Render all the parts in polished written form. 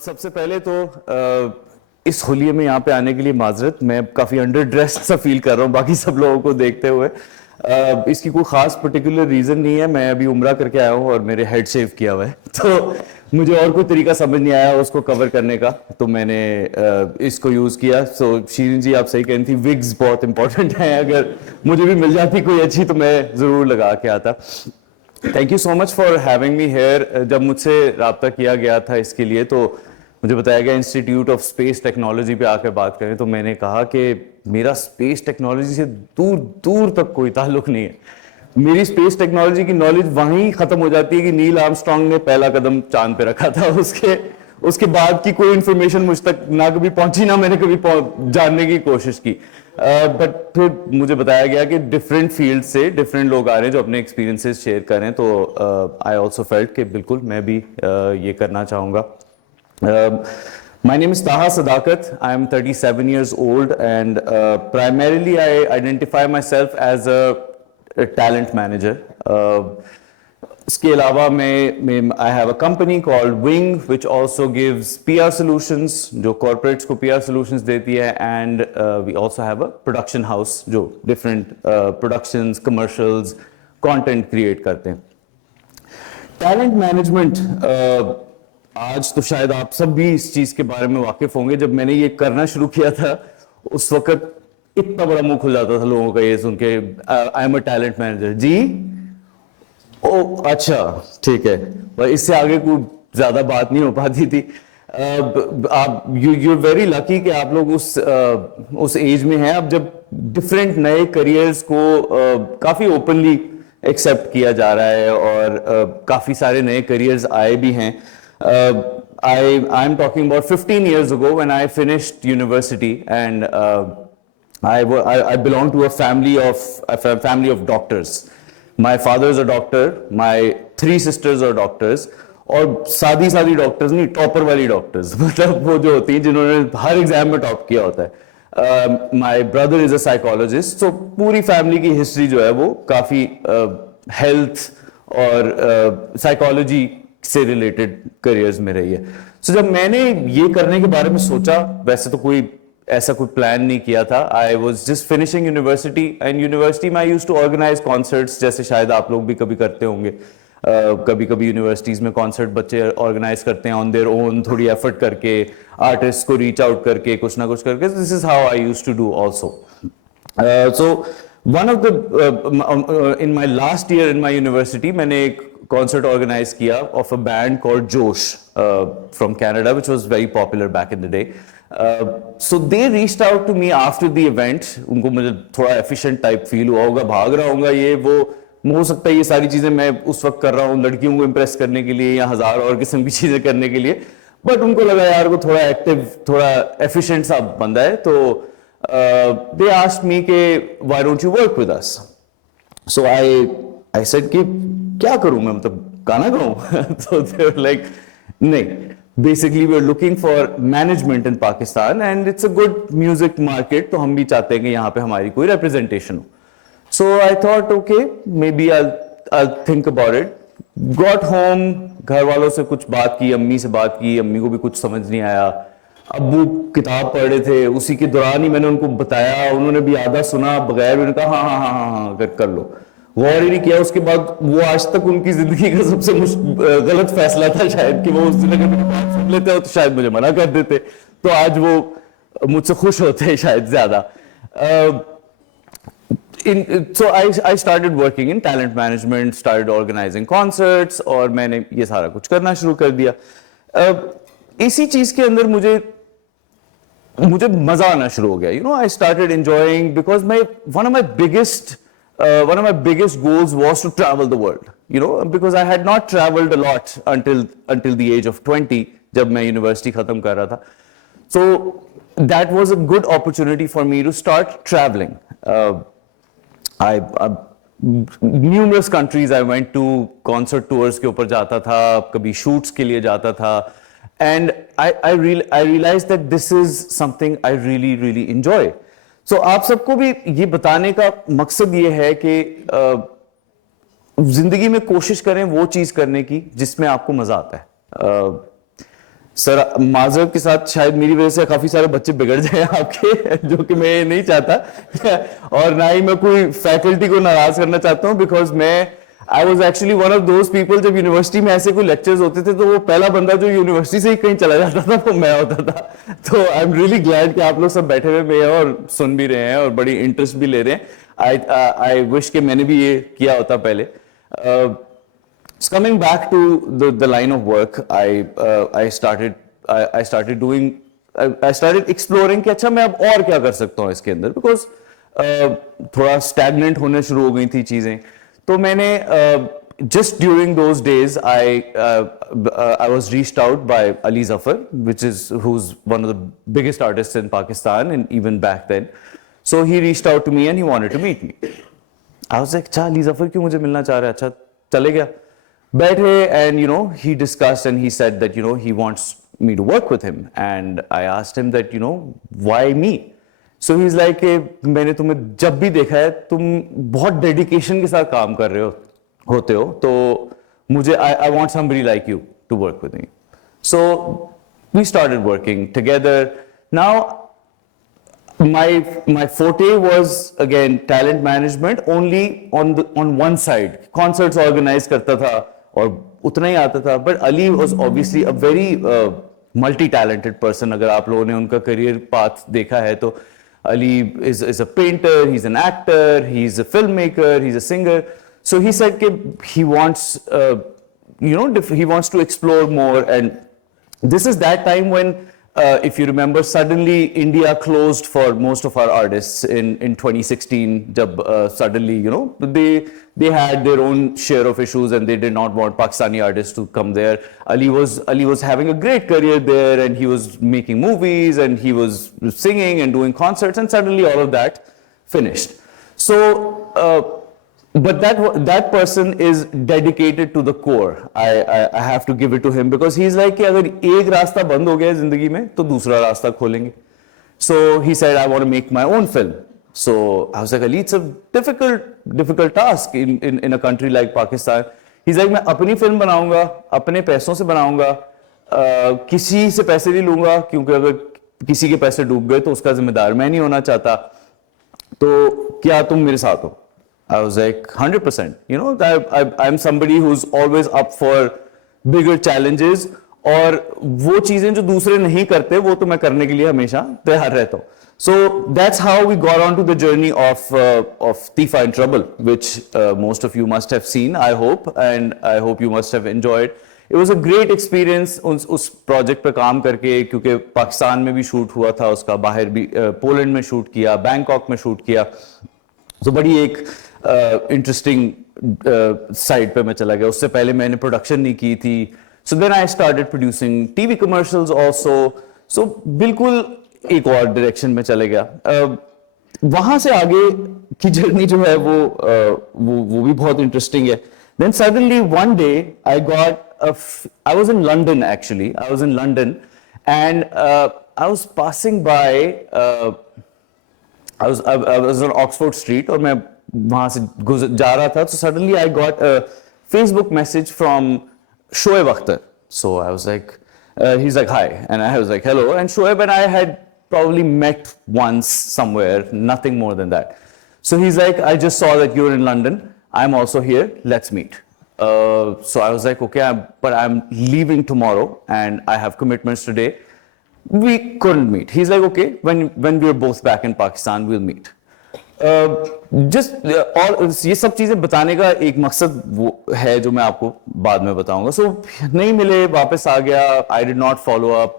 सबसे पहले तो इस होलिये में यहाँ पे आने के लिए माजरत, मैं काफ़ी अंडर ड्रेस्ड सा फील कर रहा हूँ बाकी सब लोगों को देखते हुए। इसकी कोई ख़ास पर्टिकुलर रीज़न नहीं है, मैं अभी उम्रा करके आया हूँ और मेरे हेड शेव किया हुआ है, तो मुझे और कोई तरीका समझ नहीं आया उसको कवर करने का, तो मैंने इसको यूज़ किया। सो शीरिन जी आप सही कह रही थी, विग्स बहुत इंपॉर्टेंट हैं, अगर मुझे भी मिल जाती कोई अच्छी तो मैं ज़रूर लगा के आता। Thank you so much for having me here. जब मुझसे रब्ता किया गया था इसके लिए तो मुझे बताया गया इंस्टीट्यूट ऑफ स्पेस टेक्नोलॉजी पे आकर बात करें, तो मैंने कहा कि मेरा स्पेस टेक्नोलॉजी से दूर दूर तक कोई ताल्लुक नहीं है। मेरी स्पेस टेक्नोलॉजी की नॉलेज वहीं खत्म हो जाती है कि नील आर्मस्ट्रांग ने पहला कदम चांद पे रखा था, उसके बाद की कोई इंफॉर्मेशन मुझ तक ना कभी पहुंची, ना मैंने कभी जानने की कोशिश की। बट फिर मुझे बताया गया कि डिफरेंट फील्ड से डिफरेंट लोग आ रहे हैं जो अपने एक्सपीरियंसेस शेयर करें, तो आई ऑल्सो फेल्ट कि बिल्कुल मैं भी ये करना चाहूँगा। My name is Taha Sadaqat. I am 37 years old and primarily I identify myself as a talent manager. इसके अलावा मैं I have a company called Wing which also gives PR solutions, जो corporates को PR solutions देती है, and we also have a production house जो different productions, commercials, content create करते हैं। Talent management आज तो शायद आप सब भी इस चीज के बारे में वाकिफ होंगे। जब मैंने ये करना शुरू किया था उस वक्त इतना बड़ा मुंह खुल जाता था लोगों का ये सुन के, I am a talent manager जी, ओ अच्छा ठीक है, पर इससे आगे कोई ज्यादा बात नहीं हो पाती थी। आप यू वेरी लकी कि आप लोग उस एज में हैं अब जब डिफरेंट नए करियर्स को काफी ओपनली एक्सेप्ट किया जा रहा है और काफी सारे नए करियर्स आए भी हैं। I'm talking about 15 years ago when I finished university, and I belong to a family of doctors. My father is a doctor, my 3 sisters are doctors, और सादी डॉक्टर्स नहीं, टॉपर वाली डॉक्टर्स, मतलब वो जो होती हैं जिन्होंने हर एग्जाम में टॉप किया होता है। My brother is a psychologist, so पूरी फैमिली की हिस्ट्री जो है वो काफी हेल्थ और साइकोलॉजी से रिलेटेड करियर्स में रही है। सो जब मैंने ये करने के बारे में सोचा, वैसे तो कोई ऐसा कोई प्लान नहीं किया था, I was just finishing university, and university में I used to organise concerts, जैसे शायद आप लोग भी कभी करते होंगे। कभी कभी यूनिवर्सिटीज में कॉन्सर्ट बच्चे ऑर्गेनाइज करते हैं ऑन देयर ओन, थोड़ी एफर्ट करके, आर्टिस्ट को रीच आउट करके, कुछ ना कुछ करके। This is how I used to do also. So one of the in my last year in my university मैंने एक concert organized किया of a band called Josh from Canada, which was very popular back in the day. So they reached out to me after the event. उनको मुझे थोड़ा efficient type feel हुआ होगा, भाग रहा होगा ये वो, हो सकता है ये सारी चीजें मैं उस वक्त कर रहा हूँ लड़कियों को impress करने के लिए या हजार और किस्म की चीजें करने के लिए, but उनको लगा यार वो थोड़ा active, थोड़ा efficient सा बंदा है, तो they asked me कि why don't you work with us? So I said कि क्या करूं मैं, मतलब गाना गाऊं? तो they were like नहीं, basically we are looking for management in Pakistan and it's a good music market, तो हम भी चाहते हैं कि यहाँ पे हमारी कोई representation हो। So I thought okay, maybe I'll think about it. Got home, घर वालों से कुछ बात की, अम्मी से बात की, अम्मी को भी कुछ समझ नहीं आया। अब्बू किताब पढ़ रहे थे, उसी के दौरान ही मैंने उनको बताया, उन्होंने भी आधा सुना बगैर, मैंने कहा हाँ कर लो, गौर ही नहीं किया। उसके बाद वो आज तक उनकी जिंदगी का सबसे गलत फैसला था शायद कि वो उस दिन अगर मेरी बात सुन लेते हो तो शायद मुझे मना कर देते, तो आज वो मुझसे खुश होते हैं शायद ज्यादा। So I started working in talent management, started organizing concerts, और मैंने ये सारा कुछ करना शुरू कर दिया। इसी चीज के अंदर मुझे मजा आना शुरू हो गया। I started enjoying because one of my biggest goals was to travel the world, because I had not traveled a lot until the age of 20 जब मैं यूनिवर्सिटी खत्म कर रहा था। So that was a good opportunity for me to start traveling. Numerous countries I went to, concert tours के ऊपर जाता था, कभी shoots के लिए जाता था, and I realized that this is something I really enjoy. So आप सबको भी ये बताने का मकसद ये है कि जिंदगी में कोशिश करें वो चीज करने की जिसमें आपको मजा आता है। सर माजरत के साथ शायद मेरी वजह से काफी सारे बच्चे बिगड़ जाए आपके, जो कि मैं नहीं चाहता और ना ही मैं कोई फैकल्टी को नाराज करना चाहता हूँ, बिकॉज मैं I was actually one of those people, जब यूनिवर्सिटी में ऐसे कोई लेक्चर्स होते थे तो वो पहला बंदा जो यूनिवर्सिटी से ही कहीं चला जाता था वो मैं होता था। तो आई एम रियली ग्लैड कि आप लोग सब बैठे हुए भी हैं और सुन भी रहे हैं और बड़ी इंटरेस्ट भी ले रहे हैं। आई विश कि मैंने भी ये किया होता पहले। Coming back to the line of work, I started doing, I started exploring कि अच्छा मैं अब और क्या कर सकता हूँ इसके अंदर, because थोड़ा stagnant होने शुरू हो गई थी चीजें। तो मैंने just during those days I was reached out by Ali Zafar, who's one of the biggest artists in Pakistan and even back then. So he reached out to me and he wanted to meet me. I was like, अच्छा Ali Zafar क्यों मुझे मिलना चाह रहा है? अच्छा चले गया, बैठे, and he discussed and he said that he wants me to work with him, and I asked him that why me? So he's like, मैंने तुम्हें जब भी देखा है तुम बहुत डेडिकेशन के साथ काम कर रहे होते हो, तो मुझे I want somebody like you to work with me. So we started working together. Now my forte was again talent management, only on one side. Concerts organize करता था और उतना ही आता था, but Ali was obviously a very multi-talented person. अगर आप लोगों ने उनका career path देखा है तो Ali is a painter, he's an actor, he's a filmmaker, he's a singer. So he said that he wants he wants to explore more, and this is that time when if you remember, suddenly India closed for most of our artists in 2016. Jab suddenly they had their own share of issues and they did not want Pakistani artists to come there. Ali was having a great career there, and he was making movies and he was singing and doing concerts, and suddenly all of that finished. So but that person is dedicated to the core. I have to give it to him, because he's like कि अगर एक रास्ता बंद हो गया जिंदगी में तो दूसरा रास्ता खोलेंगे. So he said, I want to make my own film. So I was like, Ali, it's a difficult task in a country like Pakistan. He's like, मैं अपनी फिल्म बनाऊंगा, अपने पैसों से बनाऊंगा, किसी से पैसे नहीं लूंगा, क्योंकि अगर किसी के पैसे डूब गए तो उसका जिम्मेदार मैं नहीं होना चाहता, तो क्या तुम मेरे साथ हो? I was like 100%. I'm somebody who's always up for bigger challenges, और वो चीजें जो दूसरे नहीं करते वो तो मैं करने के लिए हमेशा तैयार रहता हूँ. So that's how we got on to the journey of Tifa in Trouble, which most of you must have seen, I hope, and I hope you must have enjoyed. It was a great experience उस project पे काम करके, क्योंकि पाकिस्तान में भी shoot हुआ था उसका, बाहर भी पोलैंड में shoot किया, बैंकॉक में shoot किया. So बड़ी एक इंटरेस्टिंग साइड पे मैं चला गया. उससे पहले मैंने प्रोडक्शन नहीं की थी. So then I started producing TV commercials also. So बिल्कुल एक और डायरेक्शन में चले गया. वहां से आगे की जर्नी जो है वो भी बहुत इंटरेस्टिंग है. Then suddenly one day I was in London, actually I was in London, and I was passing by, I was on Oxford Street, और मैं वहां से जा रहा था, तो suddenly I got a Facebook message from Shoaib Akhtar. So I was like, he's like, hi, and I was like, hello. And Shoaib and I had probably met once somewhere, nothing more than that. So he's like, I just saw that you're in London, I'm also here, let's meet. So I was like, okay, but I'm leaving tomorrow and I have commitments today. We couldn't meet. He's like, okay, when we're both back in Pakistan, we'll meet. और ये सब चीजें बताने का एक मकसद वो है जो मैं आपको बाद में बताऊंगा. So नहीं मिले, वापस आ गया. I did not follow up.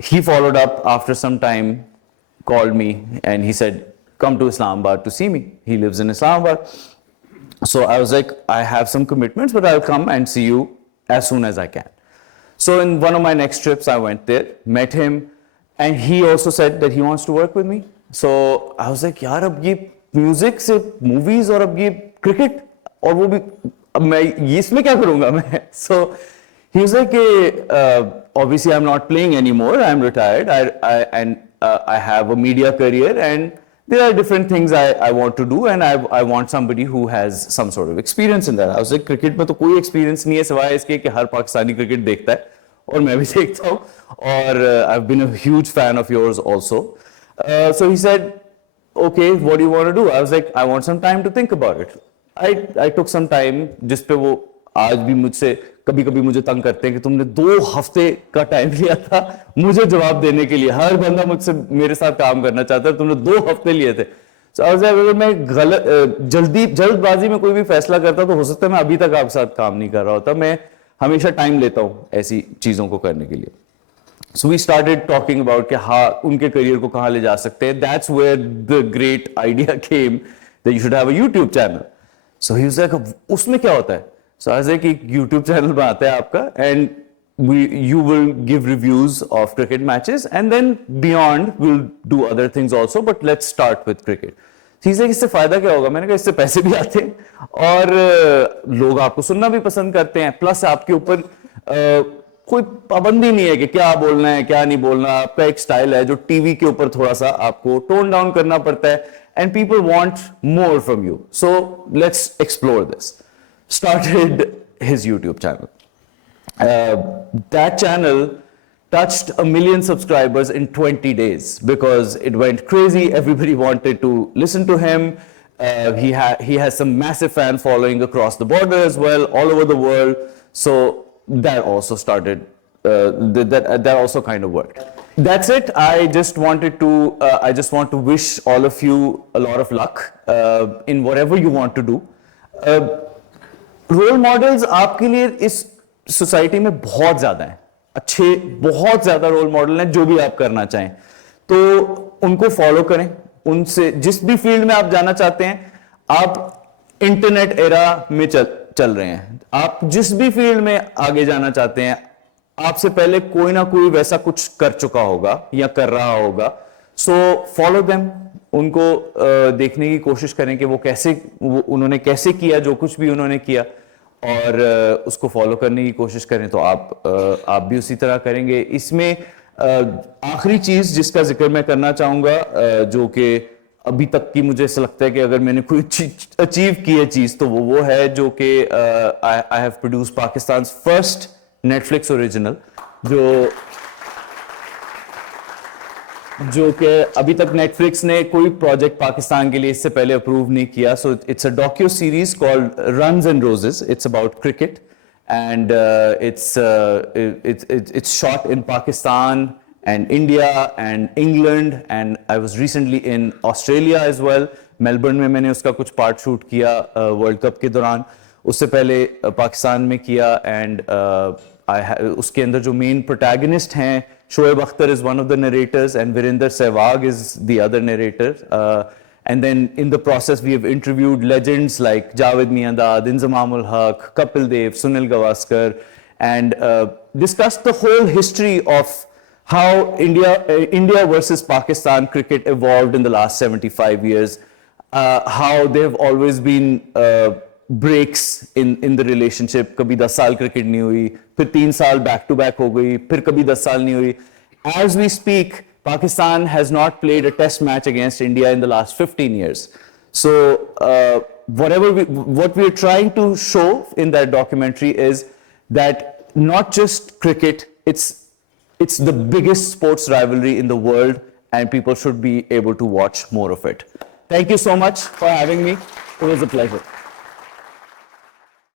He followed up after some time, called me, and he said, come to Islamabad to see me. He lives in Islamabad. So I was like, I have some commitments, but I'll come and see you as soon as I can. So in one of my next trips, I went there, met him, and he also said that he wants to work with me. So I was like, यार अब ये म्यूजिक से मूवीज और अब ये क्रिकेट, और वो भी अब मैं ये इसमें क्या करूंगा मैं? So he was like, obviously I'm not playing anymore. I'm retired. I have a media career, and there are different things I want to do, and I want somebody who has some sort of experience in that. I was like, cricket में तो कोई experience नहीं है सिवाय इसके कि हर पाकिस्तानी क्रिकेट देखता है और मैं भी देखता हूँ, और I have been a huge fan of yours also. So he said, okay, what do you want to do? I was like, I want some time to think about it. I took some time, जिस पे वो आज भी मुझसे कभी कभी मुझे तंग करते हैं कि तुमने 2 हफ्ते का टाइम लिया था मुझे जवाब देने के लिए. हर बंदा मुझसे मेरे साथ काम करना चाहता है, तुमने 2 हफ्ते लिए थे. So I was like, अगर मैं जल्दबाजी में कोई भी फैसला करता तो हो सकता है मैं अभी तक आपके साथ काम नहीं कर रहा होता. मैं हमेशा टाइम लेता हूँ ऐसी चीजों को करने के लिए. So we started talking about कि हाँ उनके करियर को कहाँ ले जा सकते हैं. That's where the great idea came that you should have a YouTube channel. So he was like, उसमें क्या होता है? So I was like, एक YouTube channel बनाते हैं आपका, and you will give reviews of cricket matches, and then beyond we'll do other things also, but let's start with cricket. He's like, इससे फायदा क्या होगा? मैंने कहा इससे पैसे भी आते हैं और लोग आपको सुनना भी पसंद करते हैं, प्लस आपके ऊपर कोई पाबंदी नहीं है कि क्या बोलना है क्या नहीं बोलना. आपका एक स्टाइल है जो टीवी के ऊपर थोड़ा सा आपको टोन डाउन करना पड़ता है, and people want more from you. So let's explore this. Started his YouTube channel. That channel touched 1 million subscribers in 20 days because it went crazy. Everybody wanted to listen to him. He has some massive fan following across the border as well, all over the world. So that also started, that also kind of worked. That's it. I just want to wish all of you a lot of luck in whatever you want to do. Role models आपके लिए इस सोसाइटी में बहुत ज्यादा हैं, अच्छे बहुत ज्यादा रोल मॉडल हैं. जो भी आप करना चाहें तो उनको फॉलो करें. उनसे जिस भी फील्ड में आप जाना चाहते हैं, आप इंटरनेट एरा में चल रहे हैं, आप जिस भी फील्ड में आगे जाना चाहते हैं, आपसे पहले कोई ना कोई वैसा कुछ कर चुका होगा या कर रहा होगा. So follow them. उनको देखने की कोशिश करें कि उन्होंने कैसे किया जो कुछ भी उन्होंने किया, और उसको फॉलो करने की कोशिश करें तो आप भी उसी तरह करेंगे. इसमें आखिरी चीज जिसका जिक्र मैं करना चाहूंगा, जो कि अभी तक की मुझे ऐसा लगता है कि अगर मैंने कोई अचीव की है चीज तो वो है जो कि I have produce Pakistan first Netflix original, जो कि अभी तक नेटफ्लिक्स ने कोई प्रोजेक्ट पाकिस्तान के लिए इससे पहले अप्रूव नहीं किया. So it's a docu series called runs and roses. It's about cricket, and it's shot in Pakistan and India and England, and I was recently in Australia as well. Melbourne में मैंने उसका कुछ पार्ट शूट किया world cup के दौरान. उससे पहले पाकिस्तान में किया, एंड उसके अंदर जो मेन प्रोटैगनिस्ट हैं, शोएब Akhtar is one of the narrators and Virender Sehwag is the other narrator. And then in the process we have interviewed legends like Javed Miandad, Inzamam ul Haq, Kapil Dev, Sunil Gavaskar, and discussed the whole history of how India versus Pakistan cricket evolved in the last 75 years, how there have always been breaks in the relationship. कभी 10 साल क्रिकेट नहीं हुई, फिर 3 साल back to back हो गई, फिर कभी 10 साल नहीं हुई. As we speak, Pakistan has not played a test match against India in the last 15 years. So what we are trying to show in that documentary is that not just cricket, it's the biggest sports rivalry in the world, and people should be able to watch more of it. Thank you so much for having me. It was a pleasure.